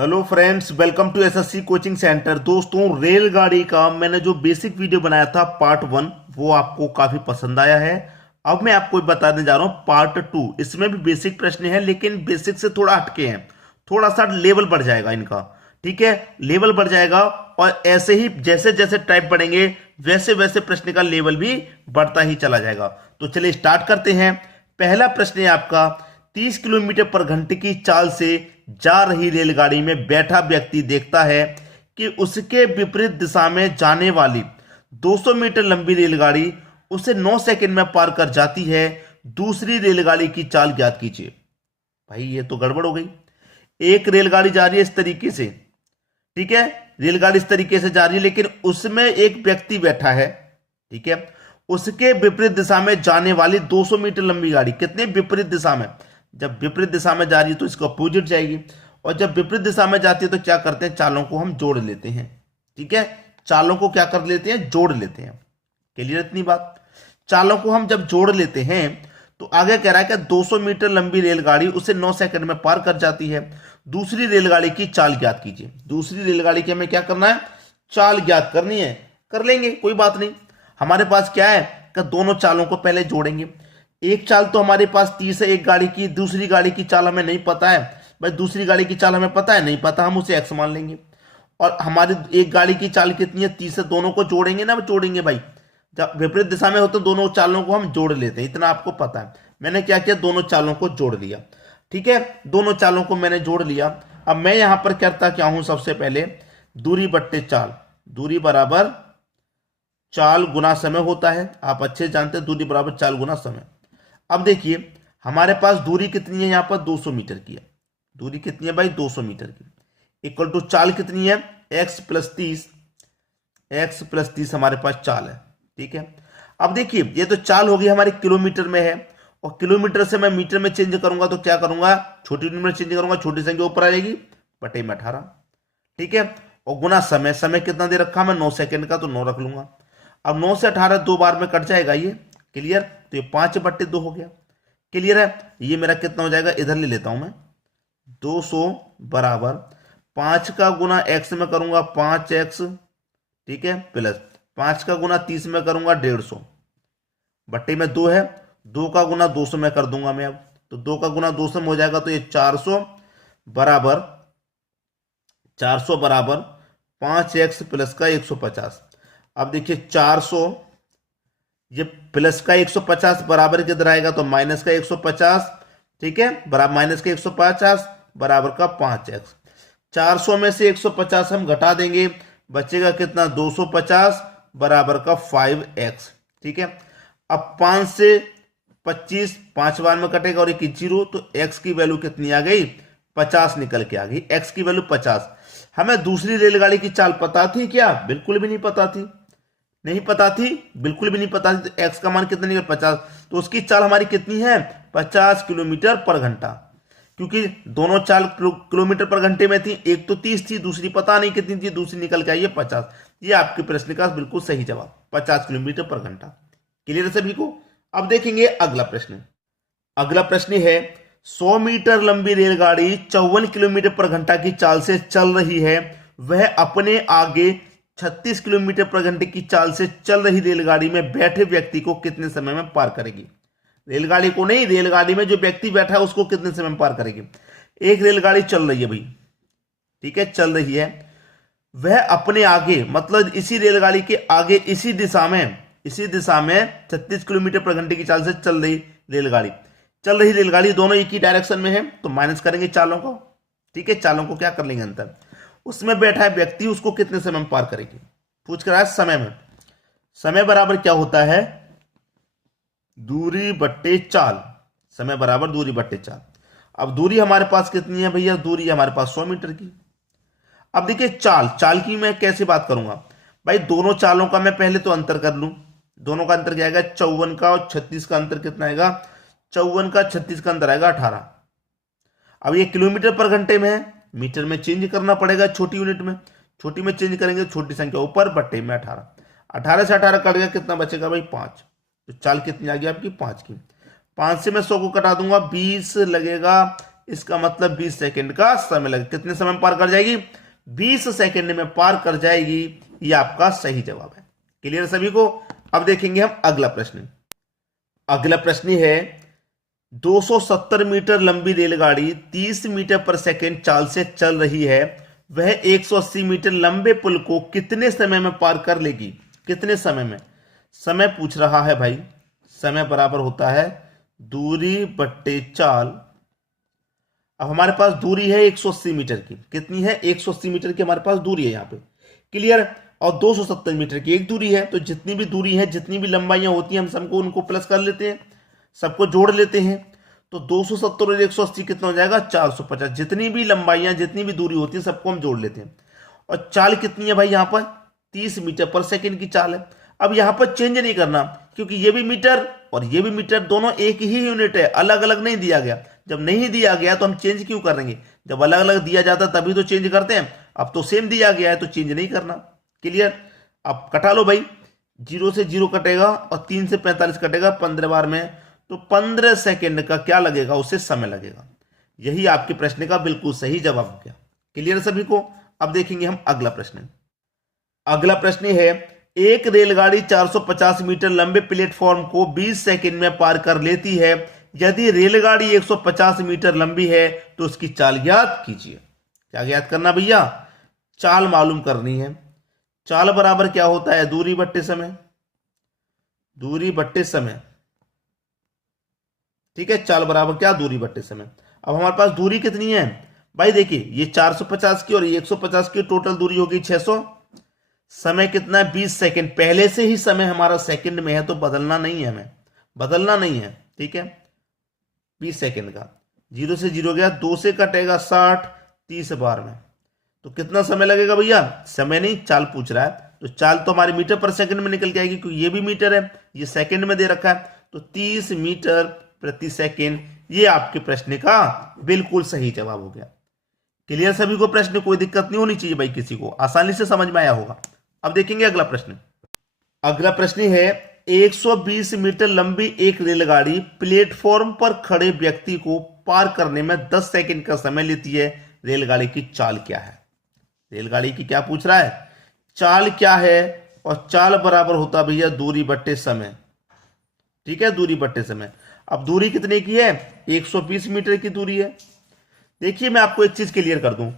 Hello friends, welcome to SSC coaching centre. दोस्तों, रेलगाड़ी का मैंने जो बेसिक वीडियो बनाया था पार्ट 1 वो आपको काफी पसंद आया है। अब मैं आपको बताने जा रहा हूं पार्ट 2। इसमें भी बेसिक प्रश्न है लेकिन बेसिक से थोड़ा हटके हैं, थोड़ा सा लेवल बढ़ जाएगा इनका। ठीक है, लेवल बढ़ जाएगा और ऐसे ही जैसे जैसे टाइप बढ़ेंगे वैसे वैसे प्रश्न का लेवल भी बढ़ता ही चला जाएगा। तो चलिए स्टार्ट करते हैं। पहला प्रश्न है आपका, 30 किलोमीटर पर घंटे की चाल से जा रही रेलगाड़ी में बैठा व्यक्ति देखता है कि उसके विपरीत दिशा में जाने वाली 200 मीटर लंबी रेलगाड़ी उसे 9 सेकंड में पार कर जाती है। दूसरी रेलगाड़ी की चाल ज्ञात कीजिए। भाई ये तो गड़बड़ हो गई। एक रेलगाड़ी जा रही है इस तरीके से, ठीक है, रेलगाड़ी इस तरीके से जा रही है लेकिन उसमें एक व्यक्ति बैठा है। ठीक है, उसके विपरीत दिशा में जाने वाली 200 मीटर लंबी गाड़ी, कितने विपरीत दिशा में, जब विपरीत दिशा में जा रही है तो इसको अपोजिट जाएगी, और जब विपरीत दिशा में जाती है तो क्या करते हैं, चालों को हम जोड़ लेते हैं। ठीक है, चालों को क्या कर लेते हैं, जोड़ लेते हैं। क्लियर इतनी बात। चालों को हम जब जोड़ लेते हैं तो आगे कह रहा है कि 200 मीटर लंबी रेलगाड़ी उसे 9 सेकंड में पार कर जाती है। दूसरी रेलगाड़ी की चाल ज्ञात कीजिए। दूसरी रेलगाड़ी की हमें क्या करना है, चाल ज्ञात करनी है। कर लेंगे, कोई बात नहीं। हमारे पास क्या है कि दोनों चालों को पहले जोड़ेंगे। एक चाल तो हमारे पास 30 है एक गाड़ी की, दूसरी गाड़ी की चाल हमें नहीं पता है। भाई दूसरी गाड़ी की चाल हमें पता है, नहीं पता, हम उसे एक्स मान लेंगे। और हमारी एक गाड़ी की चाल कितनी है, 30 है। दोनों को जोड़ेंगे ना, जोड़ेंगे भाई। जब विपरीत दिशा में होते दोनों चालों को हम जोड़ लेते हैं, इतना आपको पता है। मैंने क्या किया, दोनों चालों को जोड़ लिया। ठीक है, दोनों चालों को मैंने जोड़ लिया। अब मैं यहां पर करता क्या हूं, सबसे पहले दूरी बट्टे चाल, दूरी बराबर चाल गुना समय होता है। आप अच्छे जानते हैं दूरी बराबर चाल गुना समय। अब देखिए हमारे पास दूरी कितनी है, यहां पर 200 मीटर की है। दूरी कितनी है भाई, 200 मीटर की। इक्वल टू चाल कितनी है, x प्लस 30। x प्लस 30 हमारे पास चाल है। ठीक है, अब देखिए ये तो चाल होगी हमारे किलोमीटर में है, और किलोमीटर से मैं मीटर में चेंज करूंगा तो क्या करूंगा, छोटी यूनिट में चेंज करूंगा, छोटी संख्या ऊपर आ जाएगी, बटे में 18। ठीक है, और गुना समय, समय कितना दे रखा मैं 9 सेकंड का, तो 9 रख लूंगा। अब 9 से 18 दो बार में कट जाएगा ये। क्लियर, तो ये 5/2 हो गया। क्लियर है, ये मेरा कितना हो जाएगा, इधर ले लेता हूं मैं, 200 बराबर 5 का गुना एक्स में करूंगा 5x, ठीक है, प्लस 5 का गुना 30 में करूंगा 150, बट्टे में 2 है, 2 का गुना 200 में कर दूंगा मैं। अब तो 2 का गुना 200 में हो जाएगा, तो ये 400 बराबर 5x प्लस का 150। अब देखिए 400, ये प्लस का 150 बराबर किधर आएगा, तो माइनस का 150। ठीक है, बराबर माइनस का 150 बराबर का 5x। 400 में से 150 हम घटा देंगे, बचेगा कितना, 250 बराबर का 5x। ठीक है, अब 5 से 25 5 बार में कटेगा और एक 0, तो x की वैल्यू कितनी आ गई, 50 निकल के आ गई। x की वैल्यू 50। हमें दूसरी रेलगाड़ी की चाल पता थी क्या, बिल्कुल भी नहीं पता थी, नहीं पता थी, बिल्कुल भी नहीं पता थी। तो x का मान कितना निकल, 50। तो उसकी चाल हमारी कितनी है, 50 किलोमीटर पर घंटा। क्योंकि दोनों चाल किलोमीटर पर घंटे में थी, एक तो 30 थी, दूसरी पता नहीं कितनी थी, दूसरी निकल के आई है 50। ये आपके प्रश्न का बिल्कुल सही जवाब, 50 किलोमीटर पर घंटा। क्लियर है सभी को। अब देखेंगे अगला प्रश्न। अगला प्रश्न है, 100 मीटर लंबी रेलगाड़ी 54 किलोमीटर पर घंटा की चाल से चल रही है। वह अपने आगे 36 किलोमीटर पर घंटे की चाल से चल रही रेलगाड़ी में बैठे व्यक्ति को कितने समय में पार करेगी। रेलगाड़ी को नहीं, रेलगाड़ी में जो व्यक्ति बैठा है उसको कितने समय में पार करेगी। एक रेलगाड़ी चल रही है भाई, ठीक है, चल रही है। वह अपने आगे, मतलब इसी रेलगाड़ी के आगे इसी दिशा में 36 किलोमीटर पर घंटे की चाल से चल रही रेलगाड़ी दोनों एक ही डायरेक्शन में है, तो माइनस करेंगे चालों को। ठीक है, चालों को क्या कर लेंगे अंतर। उसमें बैठा है व्यक्ति, उसको कितने समय में पार करेगी, पूछ कर आया समय में। समय बराबर क्या होता है, दूरी बट्टे चाल। समय बराबर दूरी बट्टे चाल। अब दूरी हमारे पास कितनी है भैया, दूरी हमारे पास 100 मीटर की। अब देखिए चाल की मैं कैसे बात करूंगा भाई, दोनों चालों का मैं पहले तो अंतर कर लूं। दोनों का अंतर क्या आएगा, 54 का और 36 का अंतर कितना आएगा, 54 का 36 का अंतर आएगा 18। अब ये किलोमीटर पर घंटे में है, मीटर में चेंज करना पड़ेगा, छोटी यूनिट में, छोटी में चेंज करेंगे, छोटी संख्या ऊपर, बट्टे में 18। 18 से 18 कट गया, कितना बचेगा भाई, 5। तो चाल कितनी आ गई आपकी, 5 की। 5 से मैं 100 को कटा दूंगा, 20 लगेगा, इसका मतलब 20 सेकंड का समय लगेगा। कितने समय में पार कर जाएगी? 20 सेकंड में पार कर जाएगी। ये आपका सही जवाब है। क्लियर सभी को? अब देखेंगे हम अगला प्रश्न। अगला प्रश्न है 270 मीटर लंबी रेलगाड़ी 30 मीटर पर सेकंड चाल से चल रही है। वह 180 मीटर लंबे पुल को कितने समय में पार कर लेगी? कितने समय में? समय पूछ रहा है भाई। समय बराबर होता है दूरी बट्टे चाल। अब हमारे पास दूरी है 180 मीटर की। कितनी है? 180 मीटर की हमारे पास दूरी है यहाँ पे। क्लियर? और 270 मीटर की एक दूरी है। तो जितनी भी दूरी है, जितनी भी लंबाइयां होती हैं, हम सबको उनको प्लस कर लेते हैं, सबको जोड़ लेते हैं। तो 270 और 180 कितना हो जाएगा? 450। जितनी भी लंबाइयां, जितनी भी दूरी होती है, सबको हम जोड़ लेते हैं। और चाल कितनी है भाई? यहाँ पर 30 मीटर पर सेकंड की चाल है। अब यहाँ पर चेंज नहीं करना, क्योंकि ये भी मीटर और ये भी मीटर, दोनों एक ही यूनिट है, अलग अलग नहीं दिया गया। जब नहीं दिया गया तो हम चेंज क्यों करेंगे? जब अलग अलग दिया जाता तभी तो चेंज करते हैं। अब तो सेम दिया गया है तो चेंज नहीं करना। क्लियर? अब कटा लो भाई। 0 से 0 कटेगा और 3 से 45 कटेगा 15 बार में, तो 15 सेकंड का क्या लगेगा? उससे समय लगेगा। यही आपके प्रश्न का बिल्कुल सही जवाब हो गया। क्लियर सभी को? अब देखेंगे हम अगला प्रश्न। अगला प्रश्न है एक रेलगाड़ी 450 मीटर लंबे प्लेटफॉर्म को 20 सेकंड में पार कर लेती है। यदि रेलगाड़ी 150 मीटर लंबी है तो उसकी चाल ज्ञात कीजिए। क्या ज्ञात करना भैया? चाल मालूम करनी है। चाल बराबर क्या होता है? दूरी बट्टे समय। दूरी बट्टे समय। ठीक है, चाल बराबर क्या? दूरी बट्टे समय। अब हमारे पास दूरी कितनी है भाई? देखिए, ये 450 की और ये 150 की टोटल दूरी होगी 600। समय कितना है? 20 सेकंड। पहले से ही समय हमारा सेकंड में है तो बदलना नहीं है, हमें बदलना नहीं है। ठीक है, 20 सेकंड का 0 से 0 गया, 2 से कटेगा 60, 30 बार में, तो कितना समय लगेगा भैया? समय नहीं, चाल पूछ रहा है। तो चाल तो हमारी मीटर पर सेकंड में निकल के आएगी, क्योंकि ये भी मीटर है, ये सेकंड में दे रखा है। तो 30 मीटर प्रति सेकंड, ये आपके प्रश्न का बिल्कुल सही जवाब हो गया। क्लियर सभी को? प्रश्न कोई दिक्कत नहीं होनी चाहिए भाई, किसी को आसानी से समझ में आया होगा। अब देखेंगे अगला प्रश्न। अगला प्रश्न है 120 मीटर लंबी एक रेलगाड़ी प्लेटफॉर्म पर खड़े व्यक्ति को पार करने में 10 सेकंड का समय लेती है। रेलगाड़ी की चाल क्या है? रेलगाड़ी की क्या पूछ रहा है? चाल क्या है? और चाल बराबर होता भैया दूरी बट्टे समय। ठीक है, दूरी बट्टे समय। अब दूरी कितने की है? 120 मीटर की दूरी है। देखिए, मैं आपको एक चीज क्लियर कर दूं,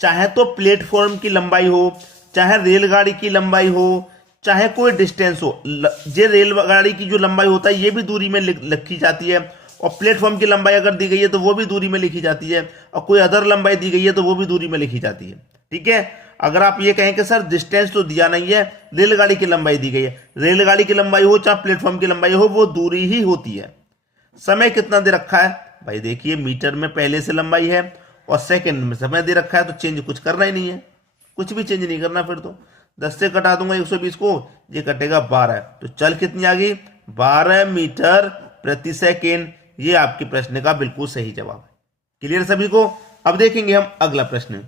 चाहे तो प्लेटफॉर्म की लंबाई हो, चाहे रेलगाड़ी की लंबाई हो, चाहे कोई डिस्टेंस हो, ये रेलगाड़ी की जो लंबाई होता है ये भी दूरी में लिखी जाती है, और प्लेटफॉर्म की लंबाई अगर दी गई है तो वो भी दूरी में लिखी जाती है, और कोई अदर लंबाई दी गई है तो वो भी दूरी में लिखी जाती है। ठीक है, अगर आप ये कहें कि सर डिस्टेंस तो दिया नहीं है, रेलगाड़ी की लंबाई दी गई है, रेलगाड़ी की लंबाई हो चाहे प्लेटफॉर्म की लंबाई हो, वो दूरी ही होती है। समय कितना दे रखा है भाई? देखिए, मीटर में पहले से लंबाई है और सेकंड में समय दे रखा है, तो चेंज कुछ करना ही नहीं है, कुछ भी चेंज नहीं करना। फिर तो 10 से कटा दूंगा 120 को, ये कटेगा 12, तो चल कितनी आ गई? 12 मीटर प्रति सेकेंड। ये आपके प्रश्न का बिल्कुल सही जवाब है। क्लियर सभी को? अब देखेंगे हम अगला प्रश्न।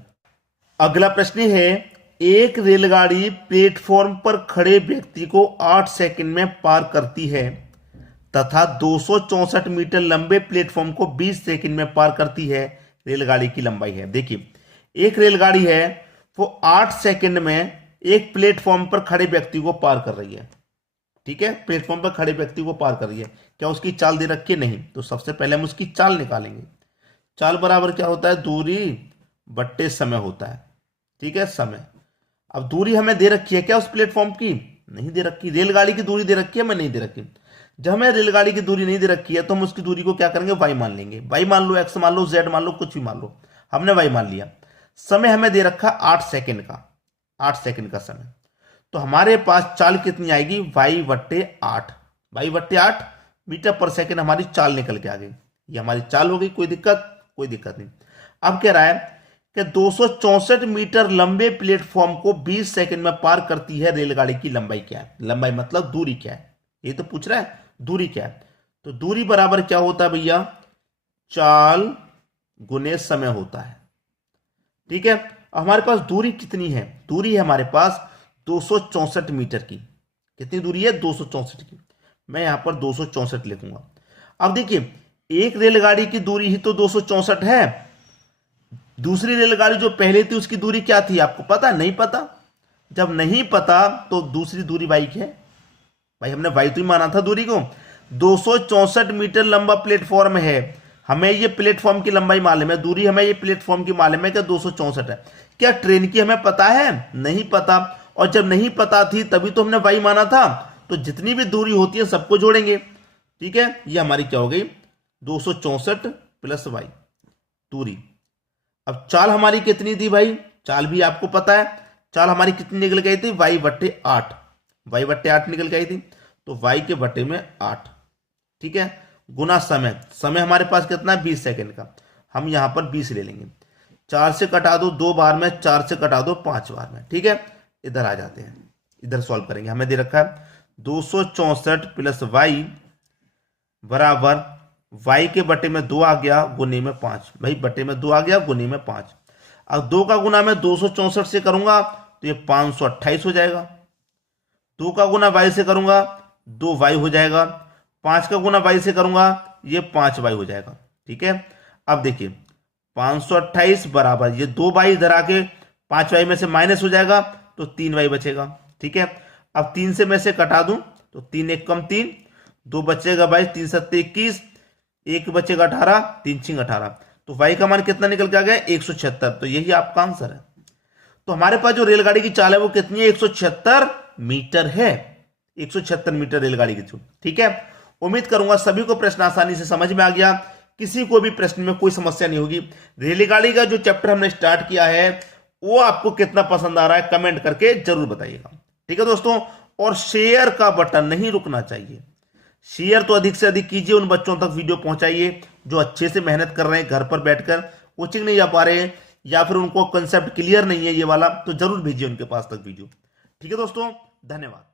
अगला प्रश्न है एक रेलगाड़ी प्लेटफॉर्म पर खड़े व्यक्ति को 8 सेकंड में पार करती है तथा 264 मीटर लंबे प्लेटफॉर्म को 20 सेकंड में पार करती है। रेलगाड़ी की लंबाई है। देखिए, एक रेलगाड़ी है, वो 8 सेकंड में एक प्लेटफॉर्म पर खड़े व्यक्ति को पार कर रही है। ठीक है, प्लेटफॉर्म पर खड़े व्यक्ति को पार कर रही है। क्या उसकी चाल दे रखी है? नहीं। तो सबसे पहले हम उसकी चाल निकालेंगे। चाल बराबर क्या होता है? दूरी बट्टे समय होता है। ठीक है, समय। अब दूरी हमें दे रखी है क्या उस प्लेटफॉर्म की? नहीं दे रखी। रेलगाड़ी की दूरी दे रखी है? हमें नहीं दे रखी। जब हमें रेलगाड़ी की दूरी नहीं दे रखी है तो हम उसकी दूरी को क्या करेंगे? वाई मान लेंगे। वाई मान लो, एक्स मान लो, जेड मान लो, कुछ भी मान लो, हमने वाई मान लिया। समय हमें दे रखा 8 सेकंड का, 8 सेकंड का समय। तो हमारे पास चाल कितनी आएगी? वाई बट्टे 8। वाई बट्टे 8 मीटर पर सेकंड हमारी चाल निकल के आ गई। ये हमारी चाल हो गई। कोई दिक्कत? कोई दिक्कत नहीं। अब कह रहा है कि 264 मीटर लंबे प्लेटफॉर्म को 20 सेकंड में पार करती है। रेलगाड़ी की लंबाई क्या है? लंबाई मतलब दूरी क्या है, ये तो पूछ रहा है। दूरी क्या है? तो दूरी बराबर क्या होता है भैया? चाल गुने समय होता है। ठीक है, हमारे पास दूरी कितनी है? दूरी है हमारे पास 264 मीटर की। कितनी दूरी है? 264 की। मैं यहां पर 264 लिखूंगा। अब देखिए, एक रेलगाड़ी की दूरी ही तो 264 है। दूसरी रेलगाड़ी जो पहले थी उसकी दूरी क्या थी आपको पता? नहीं पता। जब नहीं पता तो दूसरी दूरी वाई है। भाई हमने वाई तो ही माना था दूरी को। 264 मीटर लंबा प्लेटफॉर्म है, हमें ये प्लेटफॉर्म की लंबाई मालूम है, दूरी हमें ये प्लेटफॉर्म की मालूम है कि 264 है। क्या ट्रेन की हमें पता है? नहीं पता। और जब नहीं पता थी तभी तो हमने वाई माना था। तो जितनी भी दूरी होती है सबको जोड़ेंगे। ठीक है, ये हमारी क्या हो गई? 264 प्लस वाई दूरी। अब चाल हमारी कितनी थी भाई? चाल भी आपको पता है। चाल हमारी कितनी निकल गई थी? वाई बट्टे 8। वाई बट्टे 8 निकल गई थी। तो वाई के बट्टे में 8। ठीक है, गुना समय। समय हमारे पास कितना है? 20 सेकंड का। हम यहां पर 20 ले लेंगे। 4 से कटा दो 2 बार में, 4 से कटा दो 5 बार में। ठीक है, इधर आ जाते हैं, इधर सॉल्व करेंगे। हमें दे रखा है 264 प्लस वाई बराबर वाई के बटे में 2 आ गया, गुने में 5। भाई बटे में 2 आ गया, गुने में 5। अब 2 का गुना मैं 264 से करूंगा तो ये 528 हो जाएगा। 2 का गुना वाई से करूंगा 2 वाई हो जाएगा। 5 का गुना वाई से करूंगा ये 5 वाई हो जाएगा। ठीक है, अब देखिए 528 बराबर ये 2 वाई इधर आके 5 वाई में से माइनस हो जाएगा तो 3 वाई बचेगा। ठीक है, अब 3 से मैं से कटा दूं तो 3 एक कम 3, 2 बचेगा भाई, 3 सत्ते 21, 1 बचेगा 18, 3 छिंग 18। तो वाई का मान कितना निकल के आ गया? 176। तो यही आपका आंसर है। तो हमारे पास जो रेलगाड़ी की चाल है वो कितनी है? 176 मीटर है। 176 मीटर रेलगाड़ी की चाल। ठीक है, उम्मीद करूंगा सभी को प्रश्न आसानी से समझ में आ गया। किसी को भी प्रश्न में कोई समस्या नहीं होगी। रेलगाड़ी का जो चैप्टर हमने स्टार्ट किया है वो आपको कितना पसंद आ रहा है कमेंट करके जरूर बताइएगा। ठीक है दोस्तों, और शेयर का बटन नहीं रुकना चाहिए। शेयर तो अधिक से अधिक कीजिए, उन बच्चों तक वीडियो पहुंचाइए जो अच्छे से मेहनत कर रहे हैं, घर पर बैठकर कोचिंग नहीं जा पा रहे हैं, या फिर उनको कंसेप्ट क्लियर नहीं है ये वाला, तो जरूर भेजिए उनके पास तक वीडियो। ठीक है दोस्तों, धन्यवाद।